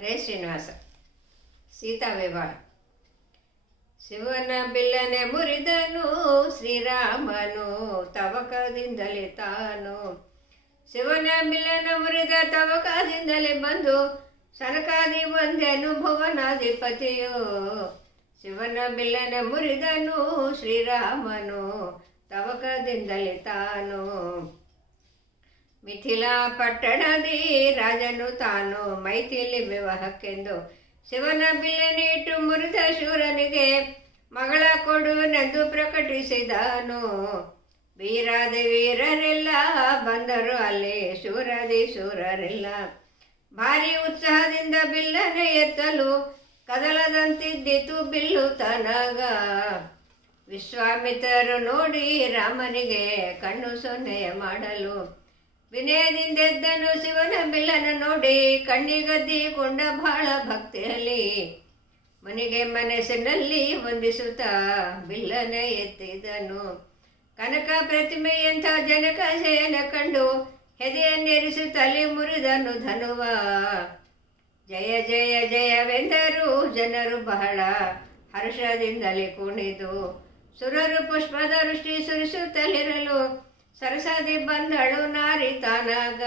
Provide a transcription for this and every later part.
ಹರೇ ಶ್ರೀನಿವಾಸ. ಸೀತಾ ವಿವಾಹ. ಶಿವನ ಬಿಲ್ಲನೆ ಮುರಿದನು ಶ್ರೀರಾಮನು ತವಕದಿಂದಲೇ ತಾನು. ಶಿವನ ಬಿಲ್ಲನ ಮುರಿದ ತವಕದಿಂದಲೇ ಬಂದು ಸನಕಾದಿ ಒಂದೆನು ಭುವನಾಧಿಪತಿಯೋ. ಶಿವನ ಬಿಲ್ಲನ ಮುರಿದನು ಶ್ರೀರಾಮನು ತವಕದಿಂದಲೇ ತಾನು. ಮಿಥಿಲಾ ಪಟ್ಟಣದಿ ರಾಜನು ತಾನು ಮೈಥಿಲಿ ವಿವಾಹಕ್ಕೆಂದು ಶಿವನ ಬಿಲ್ಲನಿಟ್ಟು ಮುರಿದ ಶೂರನಿಗೆ ಮಗಳ ಕೊಡುವನೆಂದು ಪ್ರಕಟಿಸಿದನು. ವೀರಾದಿ ವೀರರೆಲ್ಲ ಬಂದರು ಅಲ್ಲಿ ಶೂರಾದಿ ಶೂರರೆಲ್ಲ ಭಾರಿ ಉತ್ಸಾಹದಿಂದ ಬಿಲ್ಲನೆ ಎತ್ತಲು ಕದಲದಂತಿದ್ದಿತು ಬಿಲ್ಲು ತನಗ. ವಿಶ್ವಾಮಿತ್ರರು ನೋಡಿ ರಾಮನಿಗೆ ಕಣ್ಣು ಸೊನ್ನೆಯ ಮಾಡಲು ವಿನಯದಿಂದೆದ್ದನು ಶಿವನ ಬಿಲ್ಲನ ನೋಡಿ ಕಣ್ಣಿಗದ್ದಿಕೊಂಡ ಬಹಳ ಭಕ್ತಿಯಲ್ಲಿ ಮನೆಗೆ ಮನಸ್ಸಿನಲ್ಲಿ ವಂದಿಸುತ್ತ ಬಿಲ್ಲನ ಎತ್ತಿದನು. ಕನಕ ಪ್ರತಿಮೆಯಂಥ ಜನಕ ಶಯನ ಕಂಡು ಹೆದೆಯನ್ನೇರಿಸುತ್ತಲೇ ಮುರಿದನು ಧನುವ. ಜಯ ಜಯ ಜಯವೆಂದರು ಜನರು ಬಹಳ ಹರ್ಷದಿಂದಲೇ ಕುಣಿದು ಸುರರು ಪುಷ್ಪದ ವೃಷ್ಟಿ ಸುರಿಸುತ್ತಲಿರಲು ಸರಸದಿ ಬಂದಳು ನಾರಿ ತಾನಾಗ.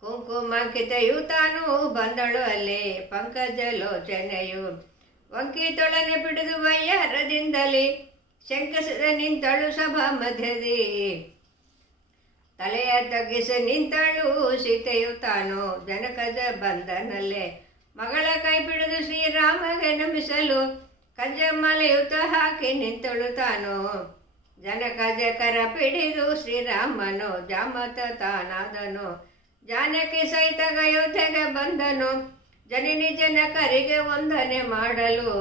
ಕುಂಕುಮಾಂಕಿತೆಯು ತಾನು ಬಂದಳು ಅಲ್ಲಿ ಪಂಕಜಲೋಚನೆಯು ವಂಕಿ ತೊಳನೆ ಬಿಡಿದು ವಯ್ಯಾರದಿಂದಲೇ ಶಂಕಿಸಿದ ನಿಂತಳು ಸಭಾ ಮಧ್ಯದಿ. ತಲೆಯ ತಗ್ಗಿಸಿ ನಿಂತಳು ಸೀತೆಯು ತಾನು ಜನಕದ ಬಂದನಲ್ಲೇ ಮಗಳ ಕೈ ಬಿಡಿದು ಶ್ರೀರಾಮಗೆ ನಮಿಸಲು ಕಜ್ಜಮಾಲೆಯುತ ಹಾಕಿ ನಿಂತಳು ತಾನು. ಜನಕ ಜಕರ ಪಿಡಿದು ಶ್ರೀರಾಮನು ಜಾಮತ ತಾನಾದನು. ಜಾನಕಿ ಸಹಿತ ಅಯೋಧ್ಯೆಗೆ ಬಂದನು ಜನನಿ ಜನಕರಿಗೆ ವಂದನೆ ಮಾಡಲು.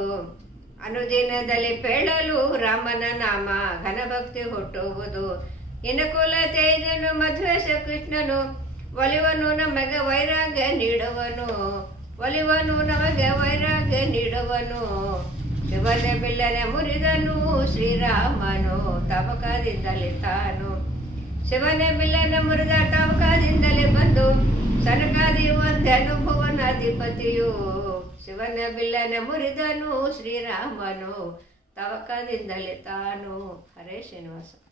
ಅನುದಿನದಲ್ಲಿ ಪೇಳಲು ರಾಮನ ನಾಮ ಘನಭಕ್ತಿ ಹುಟ್ಟುವುದು. ಇನಕುಲ ತೇಜನು ಮಧ್ವೇಶ ಕೃಷ್ಣನು ಒಲಿವನು ನಮಗೆ ವೈರಾಗ್ಯ ನೀಡುವನು. ಒಲಿವನು ನಮಗೆ ವೈರಾಗ್ಯ ನೀಡುವನು. ಶಿವನ ಬಿಲ್ಲನೆ ಮುರಿದನು ಶ್ರೀರಾಮನು ತವಕದಿಂದಲೇ ತಾನು. ಶಿವನ ಬಿಲ್ಲನೆ ಮುರಿದ ತವಕದಿಂದಲೇ ಬಂದು ಸನಕಾದಿ ಒಂದೆನು ಭುವನಾಧಿಪತಿಯು. ಶಿವನ ಬಿಲ್ಲನೆ ಮುರಿದನು ಶ್ರೀರಾಮನು ತವಕದಿಂದಲೇ ತಾನು. ಹರೇ ಶ್ರೀನಿವಾಸ.